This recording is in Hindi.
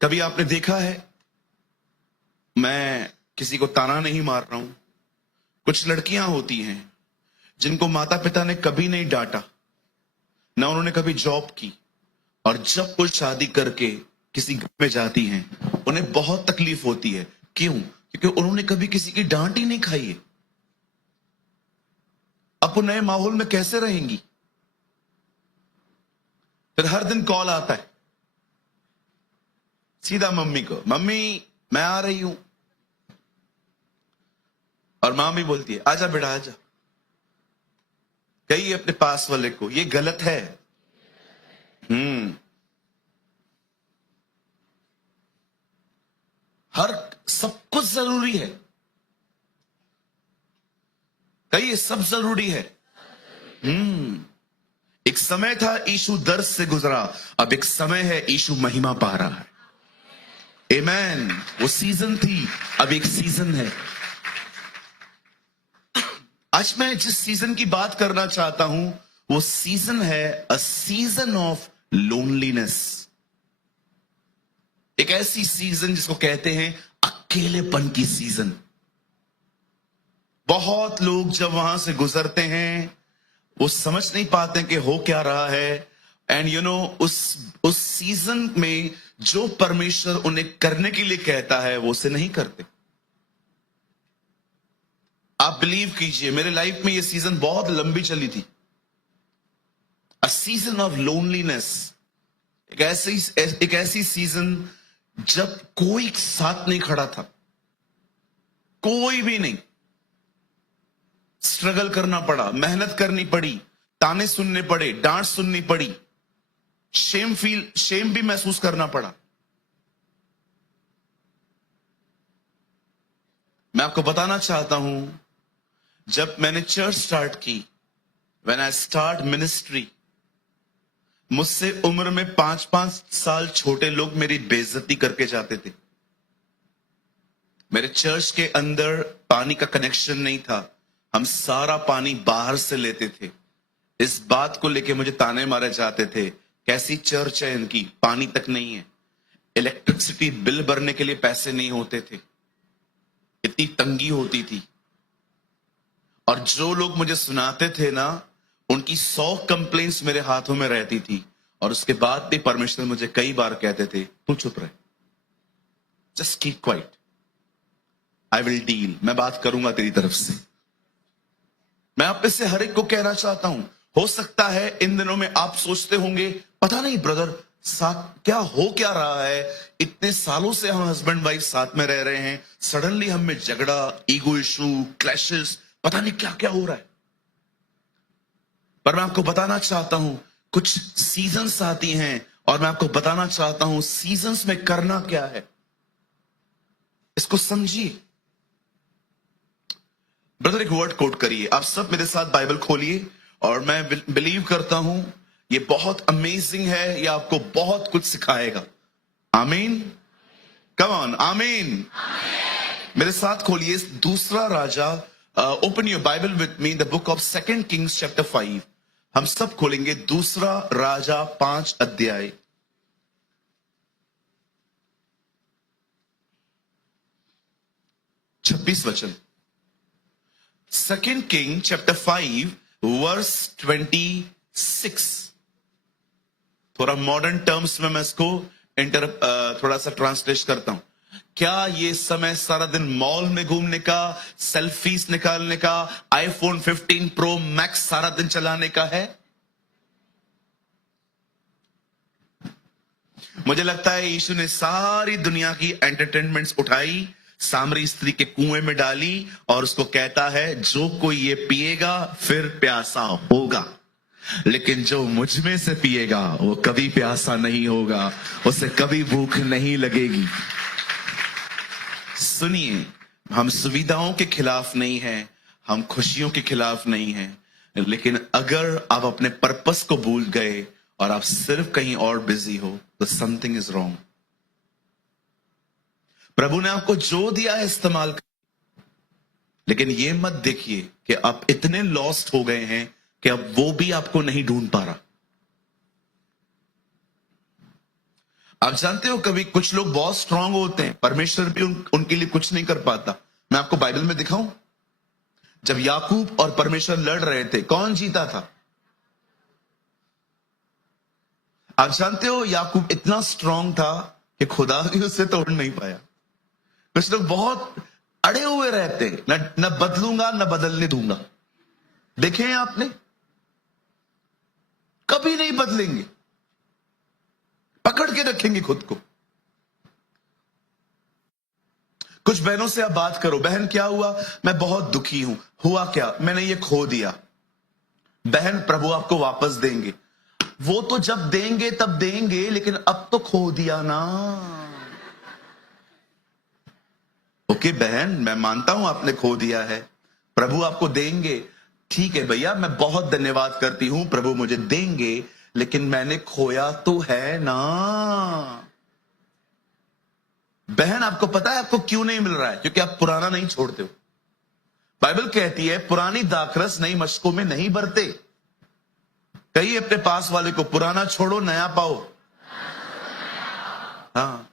कभी आपने देखा है, मैं किसी को ताना नहीं मार रहा हूं, कुछ लड़कियां होती हैं जिनको माता पिता ने कभी नहीं डांटा, ना उन्होंने कभी जॉब की, और जब वो शादी करके किसी घर में जाती हैं उन्हें बहुत तकलीफ होती है। क्यों? क्योंकि उन्होंने कभी किसी की डांट ही नहीं खाई है। अब वो नए माहौल में कैसे रहेंगी? फिर हर दिन कॉल आता है सीधा मम्मी को, मम्मी मैं आ रही हूं, और मां भी बोलती है आजा बेटा आजा। कहिए अपने पास वाले को ये गलत है। हर सब कुछ जरूरी है। कहिए सब जरूरी है। एक समय था यीशु दर्द से गुजरा, अब एक समय है यीशु महिमा पा रहा है। आमेन। वो सीजन थी, अब एक सीजन है। आज मैं जिस सीजन की बात करना चाहता हूं वो सीजन है अ सीजन ऑफ लोनलीनेस। एक ऐसी सीजन जिसको कहते हैं अकेलेपन की सीजन। बहुत लोग जब वहां से गुजरते हैं वो समझ नहीं पाते कि हो क्या रहा है। एंड उस सीजन में जो परमेश्वर उन्हें करने के लिए कहता है वो उसे नहीं करते। आप बिलीव कीजिए, मेरे लाइफ में ये सीजन बहुत लंबी चली थी। अ सीजन ऑफ लोनलीनेस, एक ऐसी सीजन जब कोई साथ नहीं खड़ा था, कोई भी नहीं। स्ट्रगल करना पड़ा, मेहनत करनी पड़ी, ताने सुनने पड़े, डांट सुननी पड़ी, शेम भी महसूस करना पड़ा। मैं आपको बताना चाहता हूं, जब मैंने चर्च स्टार्ट की, व्हेन आई स्टार्ट मिनिस्ट्री, मुझसे उम्र में 5-5 साल छोटे लोग मेरी बेइज्जती करके जाते थे। मेरे चर्च के अंदर पानी का कनेक्शन नहीं था, हम सारा पानी बाहर से लेते थे। इस बात को लेके मुझे ताने मारे जाते थे, कैसी चर्च है इनकी, पानी तक नहीं है, इलेक्ट्रिसिटी बिल भरने के लिए पैसे नहीं होते थे, इतनी तंगी होती थी। और जो लोग मुझे सुनाते थे ना, उनकी 100 कंप्लेंट्स मेरे हाथों में रहती थी। और उसके बाद भी परमेश्वर मुझे कई बार कहते थे तू चुप रहे, just keep quiet, I will deal, मैं बात करूंगा तेरी तरफ से। मैं आप में से हर एक को कहना चाहता हूं, हो सकता है इन दिनों में आप सोचते होंगे पता नहीं ब्रदर साथ क्या हो क्या रहा है, इतने सालों से हम हस्बैंड वाइफ साथ में रह रहे हैं, सडनली हम में झगड़ा, ईगो इशू, क्लैशेस, पता नहीं क्या क्या हो रहा है। पर मैं आपको बताना चाहता हूं कुछ सीजन्स आती हैं, और मैं आपको बताना चाहता हूं सीजन्स में करना क्या है, इसको समझिए। ब्रदर एक वर्ड कोट करिए, आप सब मेरे साथ बाइबल खोलिए, और मैं बिलीव करता हूं ये बहुत अमेजिंग है, ये आपको बहुत कुछ सिखाएगा। आमीन, कम ऑन, आमीन। मेरे साथ खोलिए दूसरा राजा, open your Bible with me, the book of 2 Kings chapter 5। हम सब खोलेंगे दूसरा राजा 5 अध्याय। छब्बीस वचन। 2 किंग चैप्टर 5 वर्स 26। थोड़ा मॉडर्न टर्म्स में मैं इसको थोड़ा सा ट्रांसलेट करता हूं। क्या ये समय सारा दिन मॉल में घूमने का, सेल्फीज निकालने का, आईफोन 15 प्रो मैक्स सारा दिन चलाने का है? मुझे लगता है यीशु ने सारी दुनिया की एंटरटेनमेंट्स उठाई, सामरी स्त्री के कुएं में डाली, और उसको कहता है जो कोई ये पिएगा फिर प्यासा होगा, लेकिन जो मुझ में से पिएगा वो कभी प्यासा नहीं होगा, उसे कभी भूख नहीं लगेगी। सुनिए, हम सुविधाओं के खिलाफ नहीं हैं, हम खुशियों के खिलाफ नहीं हैं, लेकिन अगर आप अपने पर्पस को भूल गए और आप सिर्फ कहीं और बिजी हो तो समथिंग इज रॉन्ग। प्रभु ने आपको जो दिया है इस्तेमाल कर, लेकिन ये मत देखिए कि आप इतने लॉस्ट हो गए हैं कि अब वो भी आपको नहीं ढूंढ पा रहा। आप जानते हो कभी कुछ लोग बहुत स्ट्रांग होते हैं, परमेश्वर भी उनके लिए कुछ नहीं कर पाता। मैं आपको बाइबल में दिखाऊं, जब याकूब और परमेश्वर लड़ रहे थे, कौन जीता था? आप जानते हो याकूब इतना स्ट्रांग था कि खुदा भी उससे तोड़ नहीं पाया। कुछ लोग बहुत अड़े हुए रहते, न बदलूंगा न बदलने दूंगा। देखे हैं आपने, कभी नहीं बदलेंगे, पकड़ के रखेंगे खुद को। कुछ बहनों से आप बात करो, बहन क्या हुआ? मैं बहुत दुखी हूं। हुआ क्या? मैंने ये खो दिया। बहन प्रभु आपको वापस देंगे। वो तो जब देंगे तब देंगे, लेकिन अब तो खो दिया ना। ओके बहन, मैं मानता हूं आपने खो दिया है, प्रभु आपको देंगे। ठीक है भैया, मैं बहुत धन्यवाद करती हूं, प्रभु मुझे देंगे, लेकिन मैंने खोया तो है ना। बहन आपको पता है आपको क्यों नहीं मिल रहा है? क्योंकि आप पुराना नहीं छोड़ते हो। बाइबल कहती है पुरानी दाखरस नई मशकों में नहीं भरते। कहिए अपने पास वाले को, पुराना छोड़ो नया पाओ। हाँ,